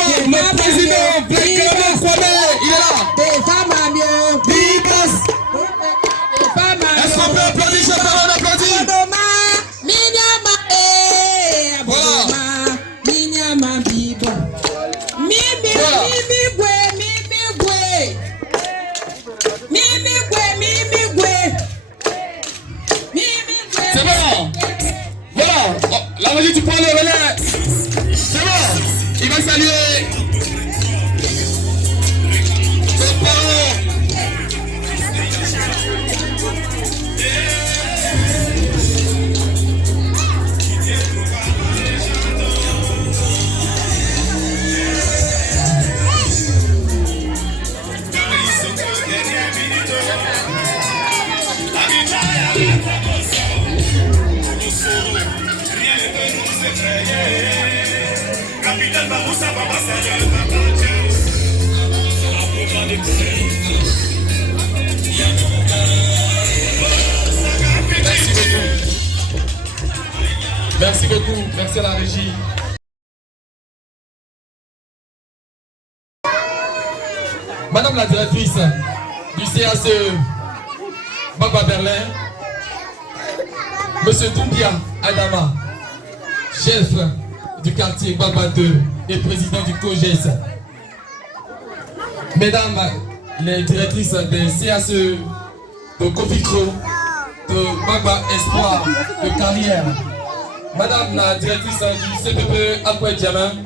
voir le président Black Clément Kwame. Il est là. Bibas. Est-ce qu'on peut applaudir ce parole? On applaudit. C'est bon. Voilà. La magie, tu prends le relais. C'est bon. Il va saluer. Son parent. Merci beaucoup, merci à la régie. Madame la directrice du CACE Gbagba Berlin, Monsieur Doumbia Adama, chef du quartier Gbagba 2 et président du COGES, Mesdames les directrices des CACE de Coficro, de Gbagba Espoir, de Carrière, Madame la directrice du CPP Akwe Diaman,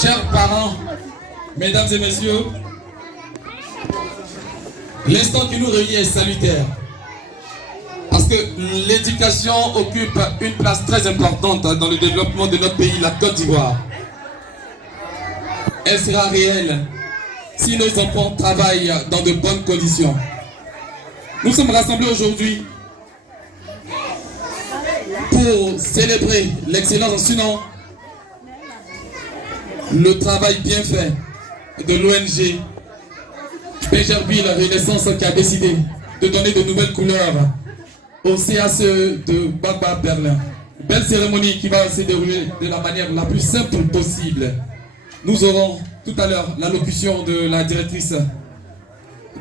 chers parents, mesdames et messieurs, l'instant qui nous réunit est salutaire. Parce que l'éducation occupe une place très importante dans le développement de notre pays, la Côte d'Ivoire. Elle sera réelle si nos enfants travaillent dans de bonnes conditions. Nous sommes rassemblés aujourd'hui pour célébrer l'excellence en sinon le travail bien fait de l'ONG Bégerville Renaissance qui a décidé de donner de nouvelles couleurs au CACE de Gbagba Berlin. Belle cérémonie qui va se dérouler de la manière la plus simple possible. Nous aurons tout à l'heure l'allocution de la directrice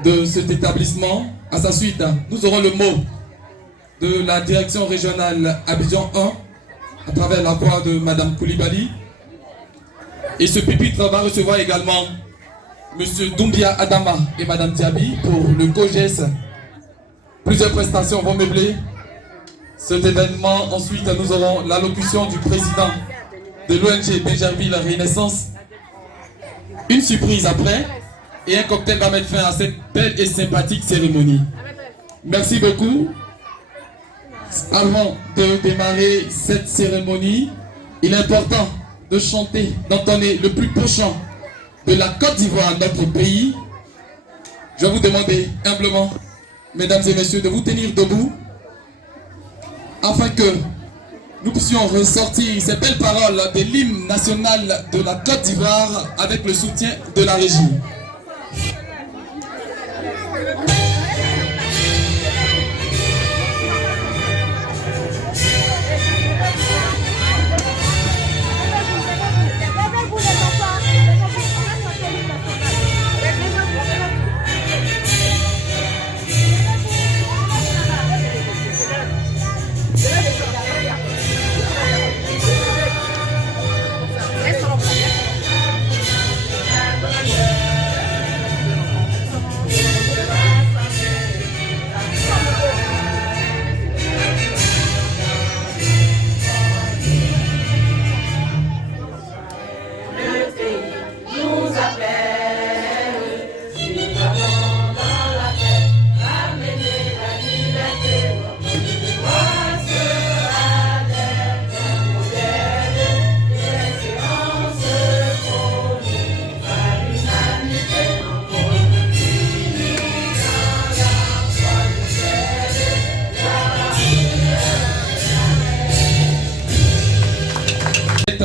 de cet établissement. À sa suite, nous aurons le mot de la direction régionale Abidjan 1 à travers la voix de Madame Koulibaly. Et ce pupitre va recevoir également Monsieur Doumbia Adama et Madame Diaby pour le COGES. Plusieurs prestations vont meubler cet événement. Ensuite, nous aurons l'allocution du président de l'ONG Bégerville Renaissance. Une surprise après et un cocktail va mettre fin à cette belle et sympathique cérémonie. Merci beaucoup. Avant de démarrer cette cérémonie, il est important de chanter, d'entonner le plus beau chant de la Côte d'Ivoire, notre pays. Je vais vous demander humblement, mesdames et messieurs, de vous tenir debout afin que nous puissions ressortir ces belles paroles de l'hymne national de la Côte d'Ivoire avec le soutien de la régie.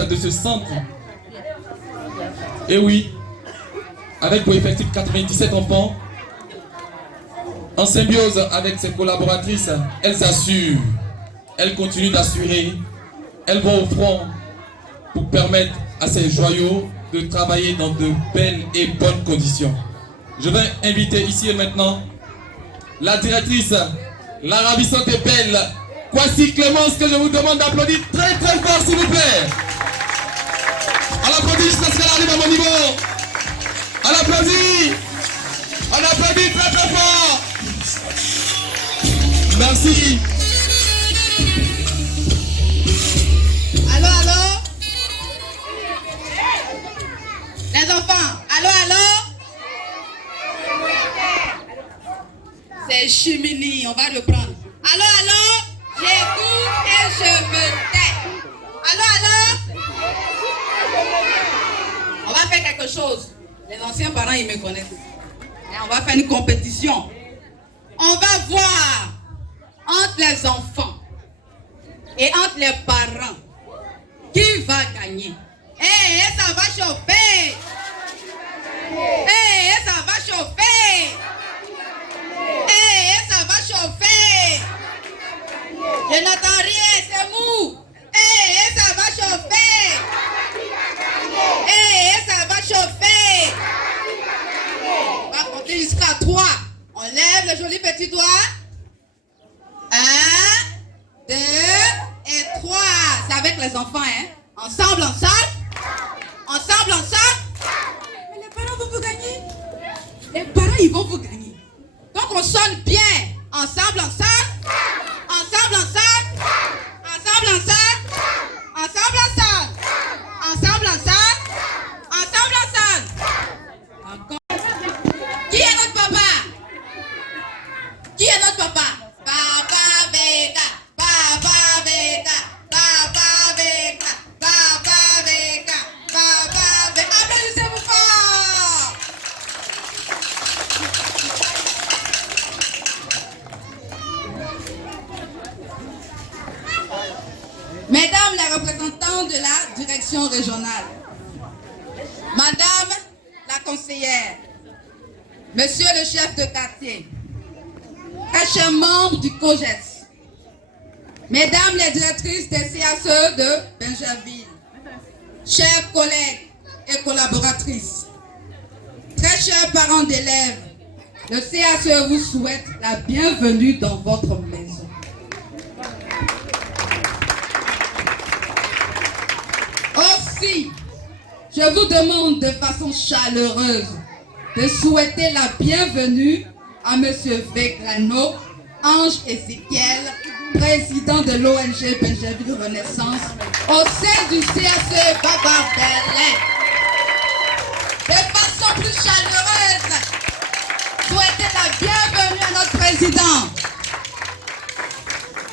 De ce centre, et oui, avec pour effectif 97 enfants, en symbiose avec ses collaboratrices, elles continuent d'assurer, elles vont au front pour permettre à ces joyaux de travailler dans de belles et bonnes conditions. Je vais inviter ici et maintenant la directrice, la ravissante et belle, Kwasi Clémence, que je vous demande d'applaudir très très fort s'il vous plaît. On applaudit jusqu'à ce qu'elle arrive à mon niveau. On applaudit. On applaudit très très fort. Merci. Allô, allô? Les enfants, allô, allô? C'est Chimini, on va reprendre. Allô, allô? J'écoute et je me tais. Allô, allô? On va faire quelque chose. Les anciens parents, ils me connaissent. Et on va faire une compétition. On va voir entre les enfants et entre les parents qui va gagner. Eh, ça va chauffer. Eh, ça va chauffer. Eh, ça va chauffer. Je n'entends rien, c'est mou. Eh, ça va chauffer. Eh, ça va chauffer. On va compter jusqu'à 3. On lève le joli petit doigt. 1, 2 et 3. C'est avec les enfants, hein. Ensemble, ensemble. Ensemble, ensemble. Mais les parents vont vous gagner. Les parents, ils vont vous gagner. Donc, on sonne bien. Ensemble, ensemble. Ensemble, ensemble. Ensemble, ensemble. Ensemble, ensemble. Ensemble, ensemble. Ensemble, ensemble. Encore. Qui est notre papa? Qui est notre papa? Papa Vega. Papa Vega. Papa Vega. Papa Vega. Papa Vega. Applaudissez-vous fort. Mesdames les représentants de la direction régionale, Madame la conseillère, Monsieur le chef de quartier, très chers membres du COGES, Mesdames les directrices des CACE de Bingerville, chers collègues et collaboratrices, très chers parents d'élèves, le CACE vous souhaite la bienvenue dans votre maison. Aussi, je vous demande de façon chaleureuse de souhaiter la bienvenue à M. Vegrano, Ange Ézéchiel, président de l'ONG Bingerville Renaissance, au sein du CACE Baba Berlin. De façon plus chaleureuse, souhaiter la bienvenue à notre président.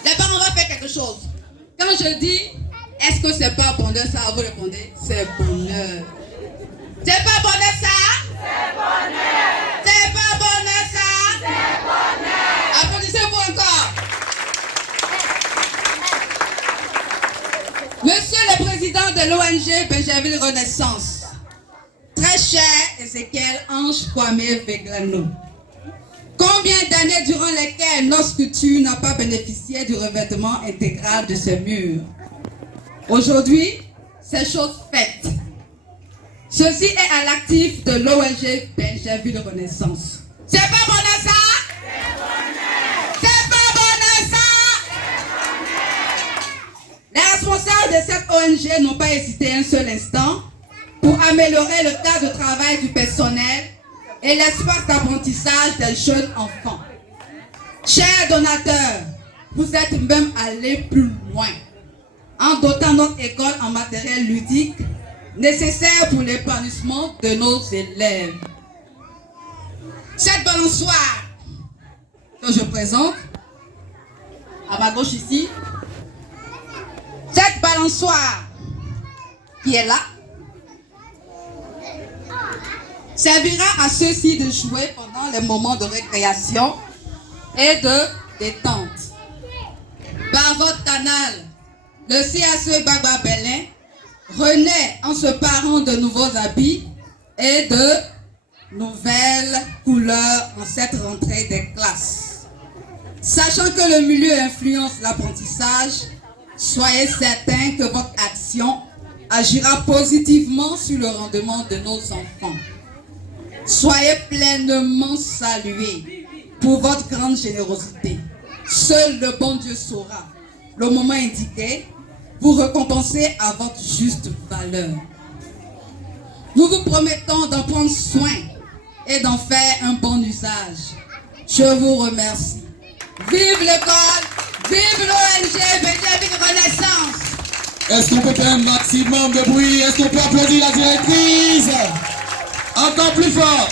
D'abord, on va faire quelque chose. Quand je dis, est-ce que c'est pas bonheur ça? Vous répondez, c'est bonheur. C'est pas bonheur ça? C'est bonheur. C'est pas bonheur ça? C'est bonheur. Applaudissez-vous encore. Monsieur le président de l'ONG Bingerville Renaissance, très cher Ézéchiel Ange Kwame Vegrano, combien d'années durant lesquelles notre structure n'a pas bénéficié du revêtement intégral de ce mur? Aujourd'hui, c'est chose faite. Ceci est à l'actif de l'ONG Bingerville Renaissance. C'est pas bonheur ça? C'est bonheur. C'est pas bonheur ça? C'est bonheur. Les responsables de cette ONG n'ont pas hésité un seul instant pour améliorer le cadre de travail du personnel et l'espace d'apprentissage des jeunes enfants. Chers donateurs, vous êtes même allés plus loin en dotant notre école en matériel ludique nécessaire pour l'épanouissement de nos élèves. Cette balançoire que je présente à ma gauche ici, cette balançoire qui est là, servira à ceux-ci de jouer pendant les moments de récréation et de détente. Par votre canal, le CACE Baba Berlin renaît en se parant de nouveaux habits et de nouvelles couleurs en cette rentrée des classes. Sachant que le milieu influence l'apprentissage, soyez certains que votre action agira positivement sur le rendement de nos enfants. Soyez pleinement salués pour votre grande générosité. Seul le bon Dieu saura, le moment indiqué, vous récompenser à votre juste valeur. Nous vous promettons d'en prendre soin et d'en faire un bon usage. Je vous remercie. Vive l'école, vive l'ONG, vive Renaissance. Est-ce qu'on peut faire un maximum de bruit? Est-ce qu'on peut applaudir la directrice? Encore plus fort.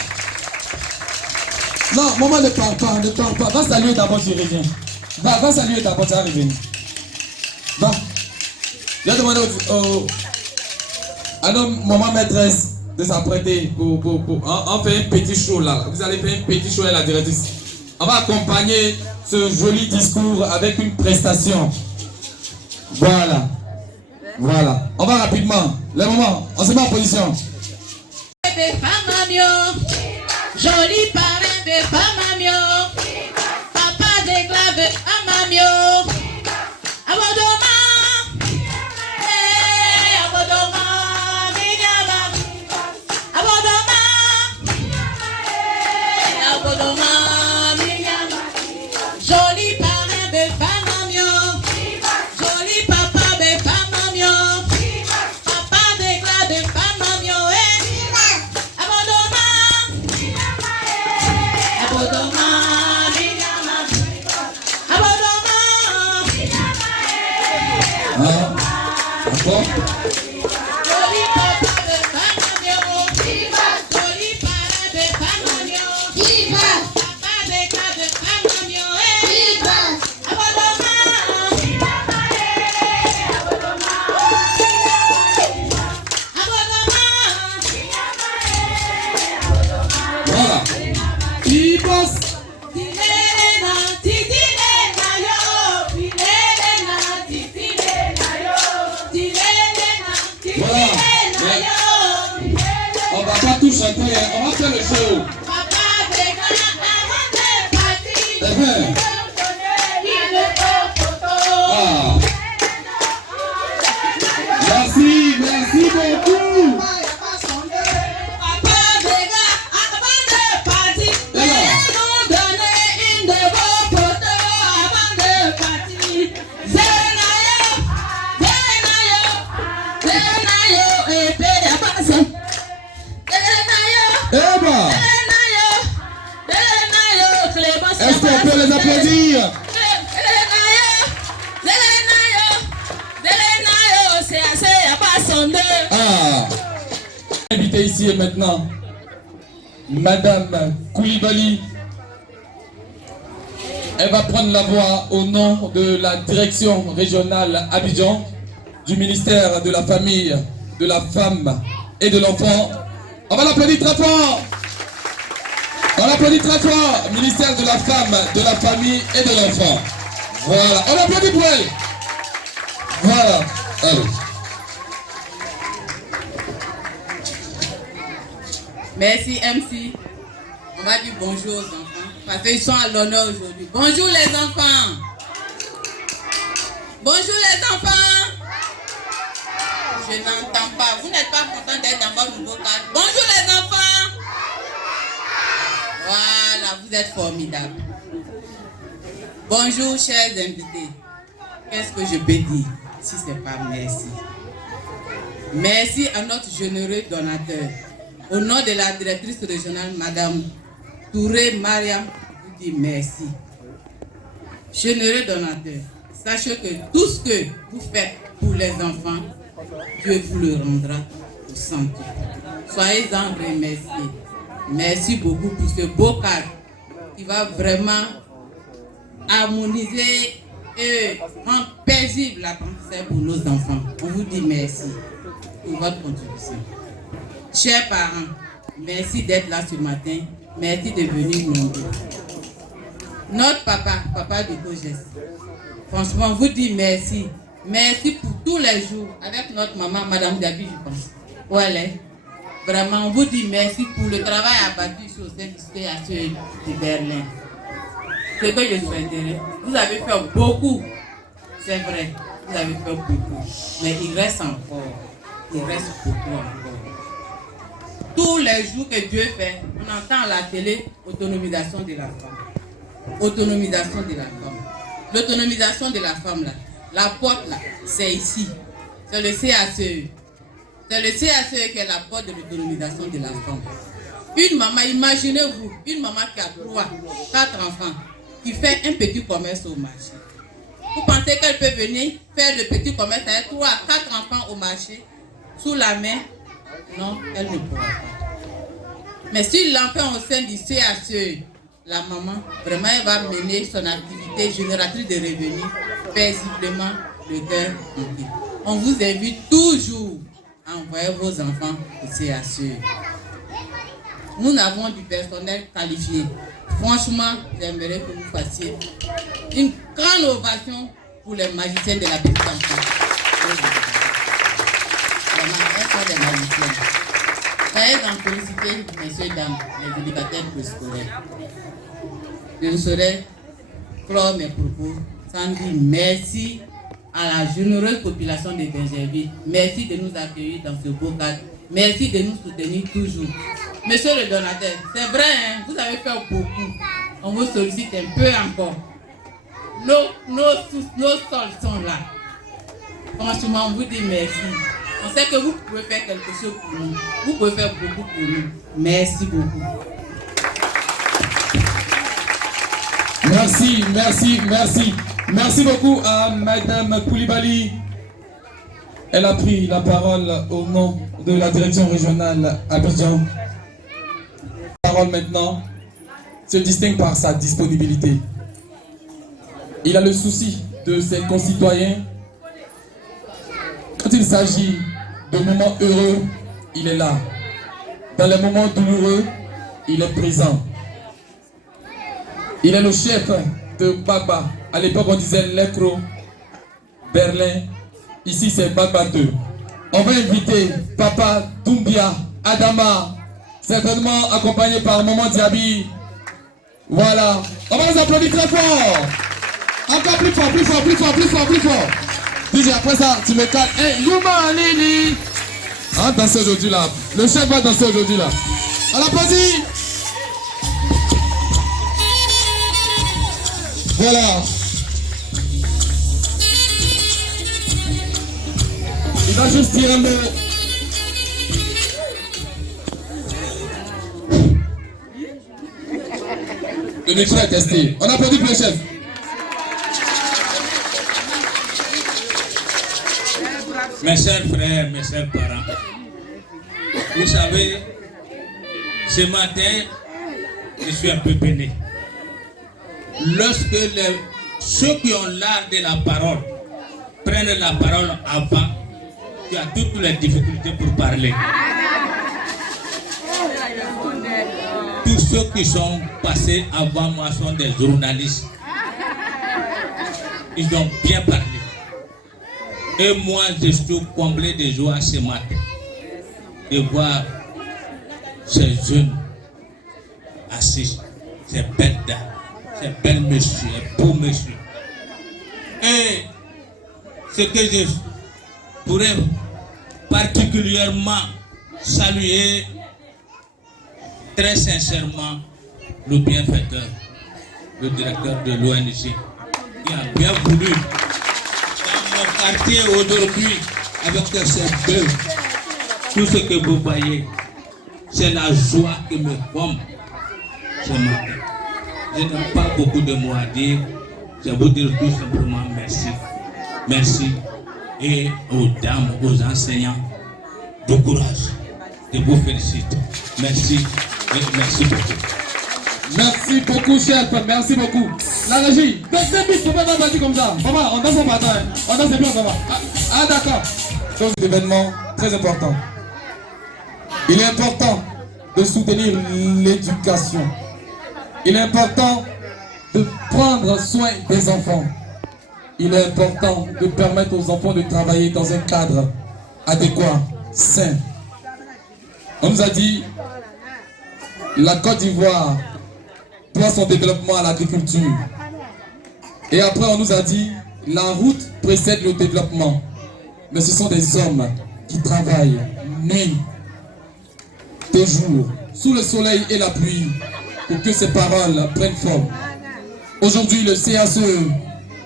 Non, maman, ne parle pas, ne parle pas. Va saluer d'abord, tu reviens. Va saluer d'abord, tu vas revenir. Va. Je vais demander à notre maman maîtresse de s'apprêter on fait un petit show là. Vous allez faire un petit show avec la directrice. On va accompagner ce joli discours avec une prestation. Voilà. Voilà. On va rapidement. Les moments, on se met en position. Joli parrain de Famamio, papa déclave Amamio, Abodoma, Abodoma, Minyama, Abodoma, Abodoma, Minyama, joli parrain de Famamio, joli papa de Famamio, papa déclave de Famamio, Abodoma. Abodoma, Minyama, Abodoma, Encore. joli papa de Famamio, joli parrain de Famamio, papa déclare de Famamio, Abodoma, Abodoma, Voilà. Qui bosse? Tilena, titilena yo, tilena, titilena yo, tilena, titilena yo. On va pas tout chanter, hein. On va faire le show. Papa déclare avant de partir. Il me faut photo. Ah. Merci, merci beaucoup. Papa déclare avant de partir. Ils m'ont donné une de vos photos avant de partir. Zenayo, Zenayo, Zenayo, et Pédia Passe. Zenayo, Eh ben, Zenayo, Zenayo, Clémence. est-ce qu'on peut les applaudir? Zenayo, Zenayo, Zenayo, c'est assez, à pas sonder. Ah. Invité ici et maintenant, Madame Koulibaly. Elle va prendre la voix au nom de la direction régionale Abidjan, du ministère de la Famille, de la Femme et de l'Enfant. On va l'applaudir très fort. On l'applaudit très fort. Ministère de la Femme, de la Famille et de l'Enfant. Voilà. On l'applaudit pour elle. Voilà. Allez. Merci MC. On va dire bonjour aux enfants parce qu'ils sont à l'honneur aujourd'hui. Bonjour les enfants. Bonjour les enfants. Je n'entends pas. Vous n'êtes pas content d'être dans votre nouveau cadre. Bonjour les enfants. Voilà, vous êtes formidables. Bonjour chers invités. Qu'est-ce que je peux dire si ce n'est pas merci? Merci à notre généreux donateur. Au nom de la directrice régionale, Madame Touré Mariam, vous dit merci. Généreux donateur, sachez que tout ce que vous faites pour les enfants, Dieu vous le rendra au centre. Soyez-en remerciés. Merci beaucoup pour ce beau cadre qui va vraiment harmoniser et rendre paisible l'apprentissage pour nos enfants. On vous dit merci pour votre contribution. Chers parents, merci d'être là ce matin. Merci de venir nombreux. Notre papa de Coges, franchement, vous dit merci. Merci pour tous les jours avec notre maman, Madame Dabi, je pense. Où elle est. Vraiment, on vous dit merci pour le travail abattu sur cette situation de Berlin. Ce que je souhaiterais, vous avez fait beaucoup. C'est vrai, vous avez fait beaucoup. Mais il reste encore. il reste beaucoup encore. Tous les jours que Dieu fait, on entend à la télé autonomisation de la femme. Autonomisation de la femme. L'autonomisation de la femme, là, la porte, là, c'est ici. C'est le CACE. C'est le CACE qui est la porte de l'autonomisation de la femme. Une maman, imaginez-vous, une maman qui a 3, 4 enfants, qui fait un petit commerce au marché. Vous pensez qu'elle peut venir faire le petit commerce avec 3 à 4 enfants au marché, sous la main? Non, elle ne pourra pas. Mais si l'enfant au sein du CACE, la maman, vraiment, elle va mener son activité génératrice de revenus paisiblement, le cœur tranquille. On vous invite toujours à envoyer vos enfants au CACE. Nous avons du personnel qualifié. Franchement, j'aimerais que vous fassiez une grande ovation pour les magiciens de la petite enfance. Vraiment, elles sont des magiciens. Très en félicité, messieurs, dames, les éducateurs préscolaires. Je ne saurais clore mes propos sans dire merci à la généreuse population de Benjerville. Merci de nous accueillir dans ce beau cadre. Merci de nous soutenir toujours. Monsieur le donateur, c'est vrai, hein, vous avez fait beaucoup. On vous sollicite un peu encore. Nos sols sont là. Franchement, on vous dit merci. On sait que vous pouvez faire quelque chose pour nous. Vous pouvez faire beaucoup pour nous. Merci beaucoup. Merci, merci, merci. Merci beaucoup à Madame Koulibaly. Elle a pris la parole au nom de la direction régionale Abidjan. La parole maintenant se distingue par sa disponibilité. Il a le souci de ses concitoyens. Quand il s'agit de moments heureux, il est là. Dans les moments douloureux, il est présent. Il est le chef de Gbagba. À l'époque, on disait Lekro, Berlin. Ici, c'est Gbagba 2. On va inviter Papa Doumbia Adama, certainement accompagné par Maman Diaby. Voilà. On va les applaudir très fort. Encore plus fort, plus fort, plus fort, plus fort, plus fort. DJ, après ça, tu me calmes. Hey, Yuma Lili. Hein, danser aujourd'hui là. Le chef va danser aujourd'hui là. On l'applaudit. Voilà. Il va juste dire un mot. Le micro est testé. On applaudit pour le chef. Mes chers frères, mes chers parents, vous savez, ce matin, je suis un peu peiné. Lorsque ceux qui ont l'art de la parole prennent la parole avant, tu as toutes les difficultés pour parler. Tous ceux qui sont passés avant moi sont des journalistes. Ils ont bien parlé. Et moi, je suis comblé de joie ce matin de voir ces jeunes assis, ces belles dames, ces belles messieurs, ces beaux messieurs. Et ce que je pourrais particulièrement saluer très sincèrement le bienfaiteur, le directeur de l'ONG, qui a bien voulu dans mon quartier aujourd'hui, avec ces deux, tout ce que vous voyez, c'est la joie qui me bombe ce matin. Je n'ai pas beaucoup de mots à dire, je vous dire tout simplement merci. Merci. Et aux dames, aux enseignants, de courage. Je vous félicite. Merci. Et merci beaucoup. Merci beaucoup, chef. Merci beaucoup. La régie. Deuxième bis, on va danser comme ça. Maman, on danse pas attends. On danse bien, maman. Ah d'accord. Donc, c'est un événement très important. Il est important de soutenir l'éducation. Il est important de prendre soin des enfants. Il est important de permettre aux enfants de travailler dans un cadre adéquat, sain. On nous a dit la Côte d'Ivoire doit son développement à l'agriculture. Et après, on nous a dit la route précède le développement. Mais ce sont des hommes qui travaillent nuit et jour, sous le soleil et la pluie, pour que ces paroles prennent forme. Aujourd'hui, le CACE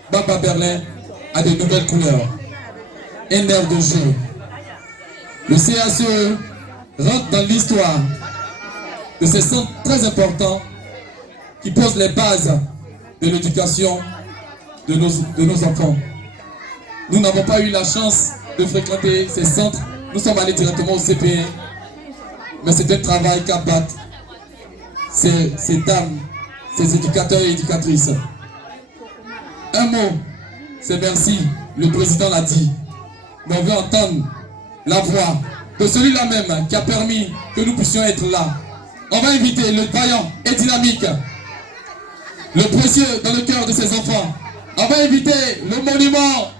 Gbagba Berlin a de nouvelles couleurs, un air de jeu. Le CACE rentre dans l'histoire de ces centres très importants qui posent les bases de l'éducation de nos enfants. Nous n'avons pas eu la chance de fréquenter ces centres. Nous sommes allés directement au CPE. Mais c'est un travail qu'abattent ces dames, ces éducateurs et éducatrices. Un mot, c'est merci. Le président l'a dit. Mais on veut entendre la voix de celui-là même qui a permis que nous puissions être là. On va inviter le vaillant et dynamique, le précieux dans le cœur de ses enfants. On va inviter le monument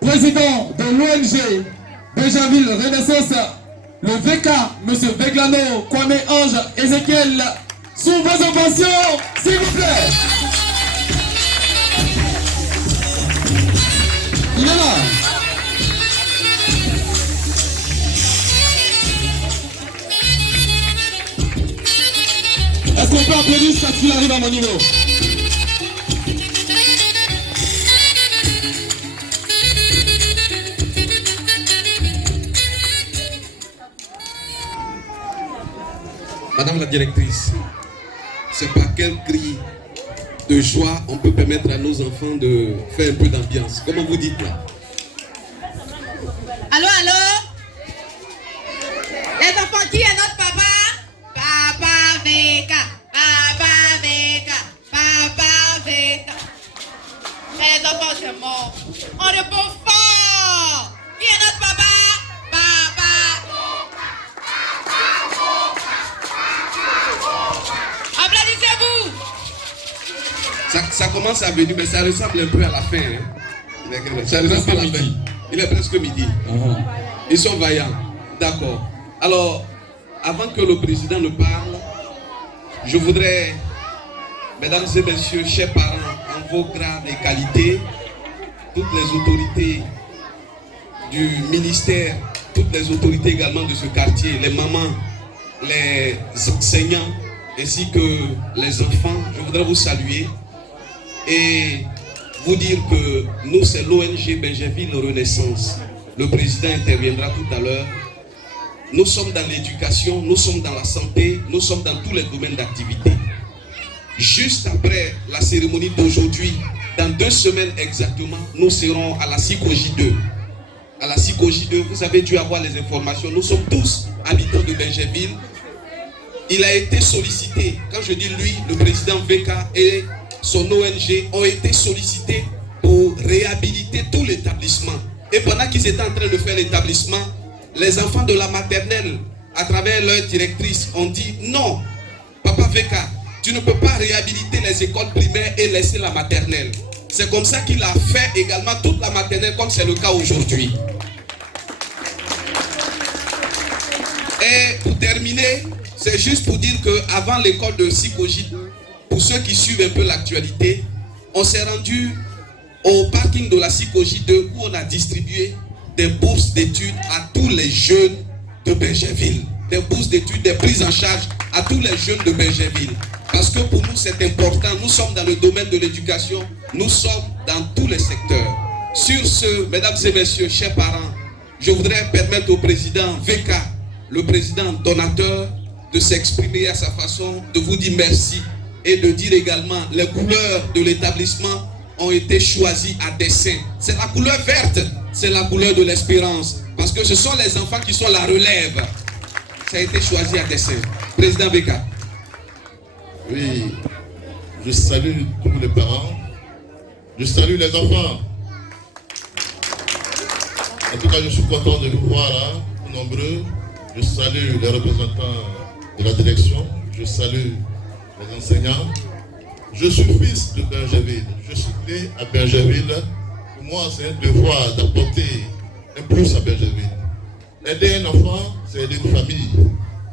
président de l'ONG Benjaville Renaissance, le VK, M. Veglano, Kwame Ange, Ezekiel, sous vos ovations, s'il vous plaît. Il est là. Est-ce qu'on peut applaudir ça s'il arrive à mon niveau? Madame la directrice, c'est par quel cri de joie on peut permettre à nos enfants de faire un peu d'ambiance? Comment vous dites là? Allô, allô? Les enfants, qui est notre papa? Papa Veka, Papa Veka, Papa Veka. Les enfants, c'est mort. On répond fort. Qui est notre papa? Papa. Applaudissez-vous. Ça commence à venir, mais ça ressemble un peu à la fin. Hein? Ça ressemble à la fin. Il est presque midi. Ils sont vaillants. D'accord. Alors, avant que le président ne parle, je voudrais, mesdames et messieurs, chers parents, en vos grades et qualités, toutes les autorités du ministère, toutes les autorités également de ce quartier, les mamans, les enseignants, ainsi que les enfants, je voudrais vous saluer et vous dire que nous, c'est l'ONG Benjaville Renaissance. Le président interviendra tout à l'heure. Nous sommes dans l'éducation, nous sommes dans la santé, nous sommes dans tous les domaines d'activité. Juste après la cérémonie d'aujourd'hui, dans 2 semaines exactement, nous serons à la SICOJ 2. À la SICOJ 2, vous avez dû avoir les informations. Nous sommes tous habitants de Benjaville. Il a été sollicité, quand je dis lui, le président VK et son ONG ont été sollicités pour réhabiliter tout l'établissement. Et pendant qu'ils étaient en train de faire l'établissement, les enfants de la maternelle, à travers leur directrice, ont dit non, Papa VK, tu ne peux pas réhabiliter les écoles primaires et laisser la maternelle. C'est comme ça qu'il a fait également toute la maternelle, comme c'est le cas aujourd'hui. Et pour terminer, c'est juste pour dire qu'avant l'école de SICOJ, pour ceux qui suivent un peu l'actualité, on s'est rendu au parking de la SICOJ 2 où on a distribué des bourses d'études à tous les jeunes de Benjaville. Des bourses d'études, des prises en charge à tous les jeunes de Benjaville. Parce que pour nous c'est important, nous sommes dans le domaine de l'éducation, nous sommes dans tous les secteurs. Sur ce, mesdames et messieurs, chers parents, je voudrais permettre au président VK, le président donateur, de s'exprimer à sa façon, de vous dire merci et de dire également les couleurs de l'établissement ont été choisies à dessein. C'est la couleur verte, c'est la couleur de l'espérance, parce que ce sont les enfants qui sont la relève. Ça a été choisi à dessein. Président Beka. Oui, je salue tous les parents, je salue les enfants. En tout cas, je suis content de vous voir là, nombreux. Je salue les représentants de la direction, je salue les enseignants. Je suis fils de Benjaville, je suis né à Benjaville. Pour moi, c'est un devoir d'apporter un plus à Benjaville. Aider un enfant, c'est aider une famille.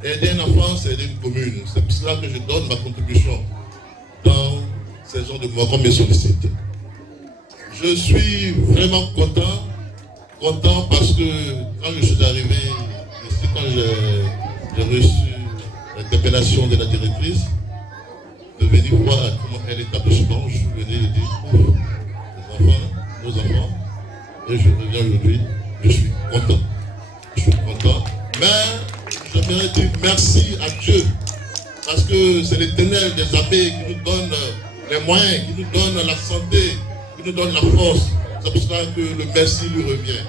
Aider un enfant, c'est aider une commune. C'est pour cela que je donne ma contribution dans ces genres de mois qu'on me sollicite. Je suis vraiment content content parce que quand je suis arrivé ici, quand j'ai reçu l'interpellation de la directrice, de venir voir comment est l'établissement, je suis venu et dire, les enfants, nos enfants, et je reviens aujourd'hui, je suis content. Je suis content. Mais j'aimerais dire merci à Dieu, parce que c'est l'Éternel des armées qui nous donne les moyens, qui nous donne la santé, qui nous donne la force. C'est pour ça que le merci lui revient.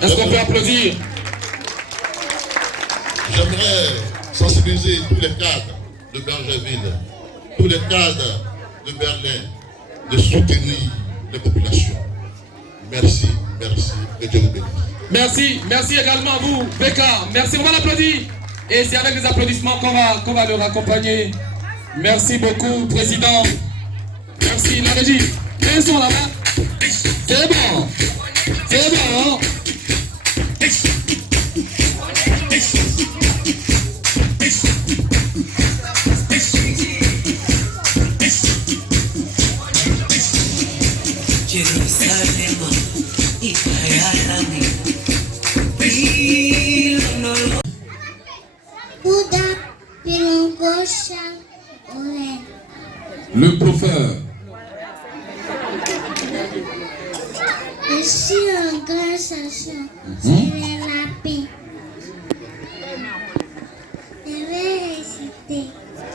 Est-ce qu'on peut applaudir? J'aimerais sensibiliser tous les cadres de Bergerville, tous les cadres de Berlin, de soutenir les populations. Merci, merci, et Dieu vous bénisse. Merci, merci également à vous, Becca. Merci, on va l'applaudir. Et c'est avec les applaudissements qu'on va le raccompagner. Merci beaucoup, Président. Merci, la régie. Ils sont là-bas. C'est bon. C'est bon. Le prophète. Je suis en grande station. C'est la paix. Je vais réciter.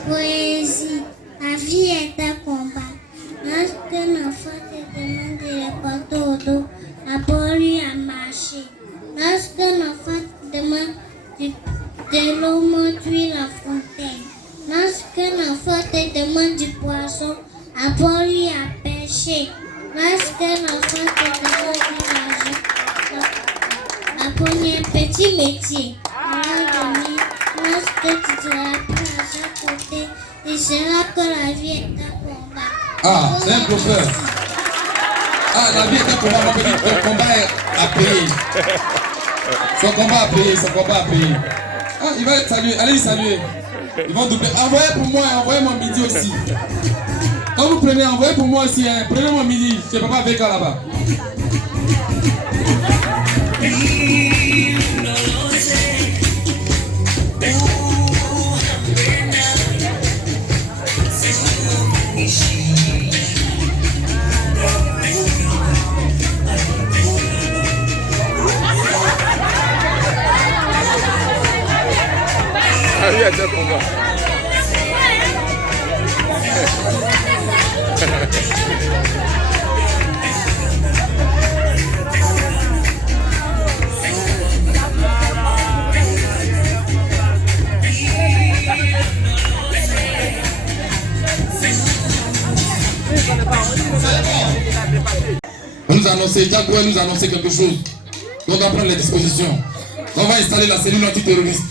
Poésie. La vie est un combat. Lorsqu'un enfant te demande de le porter au dos, apprends-lui à marcher. Lorsqu'un enfant te demande de l'eau, montre-lui la fontaine. Lorsqu'un enfant te demande du poisson, apprends-lui à pêcher. Lorsqu'un enfant te demande de l'argent, apprends-lui un petit métier. Lorsque tu seras pris à chaque côté, il sera que la vie est un combat. Ah, c'est un prophète. Ah, la vie est un combat, mon petit. Ton combat est à payer. Son combat à payer, son combat à payer. Ah, il va saluer, allez saluer. Ils vont doubler. Envoyez pour moi, envoyez-moi midi aussi. Quand vous prenez, envoyez pour moi aussi. Hein. Prenez-moi midi. Je ne peux pas avec là-bas. Ah oui, attends, on va. On nous a annoncé, Diago nous a annoncé quelque chose. Donc on va prendre les dispositions. On va installer la cellule antiterroriste.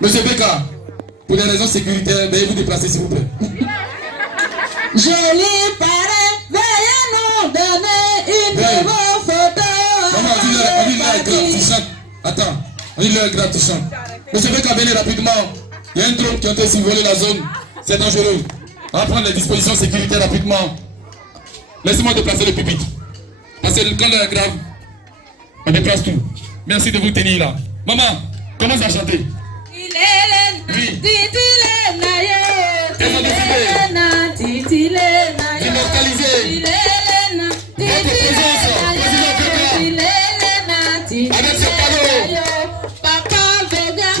Monsieur Becca, pour des raisons sécuritaires, veuillez vous déplacer s'il vous plaît. Je lui parais, veuillez nous donner une nouvelle photo. Maman, on dit là, grave, tu chantes. Attends, on dit là, grave, tu chantes. Monsieur Becca, venez rapidement. Il y a un drone qui a été survolé la zone. C'est dangereux. On va prendre les dispositions sécuritaires rapidement. Laissez-moi déplacer le pupitre. Parce que quand l'heure est grave, on déplace tout. Merci de vous tenir là. Maman, commence à chanter. Oui. Immortalisé. Votre présence, président Becca. Avec ce cadeau.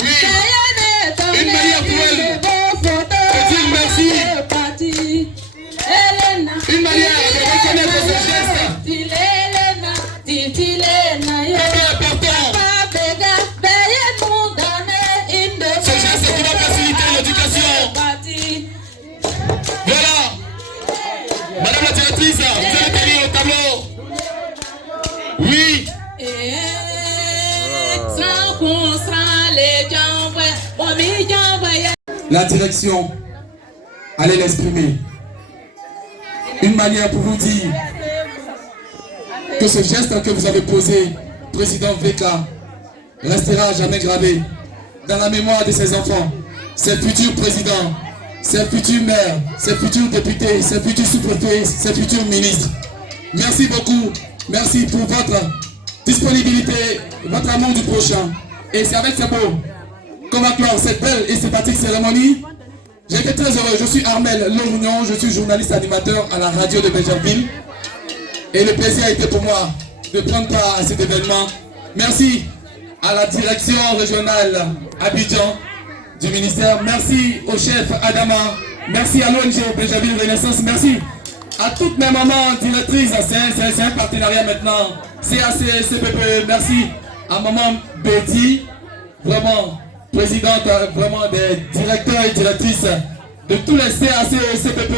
Oui. Une manière pour elle de dire merci. Une manière de reconnaître ce geste. Très important. Ce geste qui va faciliter l'éducation. Voilà. Madame la directrice, vous allez tenir au tableau. Oui. La direction, allez l'exprimer. Une manière pour vous dire que ce geste que vous avez posé, président Becca, restera à jamais gravé dans la mémoire de ses enfants, ses futurs présidents, ses futurs maires, ses futurs députés, ses futurs sous-préfets, ses futurs ministres. Merci beaucoup. Merci pour votre disponibilité, votre amour du prochain. Et c'est avec ces mots qu'on va clore cette belle et sympathique cérémonie. J'ai été très heureux. Je suis Armel Lorugnon, je suis journaliste animateur à la radio de Benjerville. Et le plaisir a été pour moi de prendre part à cet événement. Merci à la direction régionale Abidjan du ministère. Merci au chef Adama. Merci à l'ONG Benjerville Renaissance. Merci à toutes mes mamans directrices. C'est un partenariat maintenant. CAC, CPP. Merci à maman Betty, vraiment présidente vraiment des directeurs et directrices de tous les CAC et CPP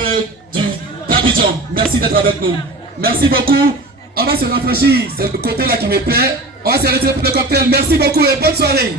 d'Abidjan. Merci d'être avec nous. Merci beaucoup. On va se rafraîchir. C'est le côté là qui me plaît. On va se retirer pour le cocktail. Merci beaucoup et bonne soirée.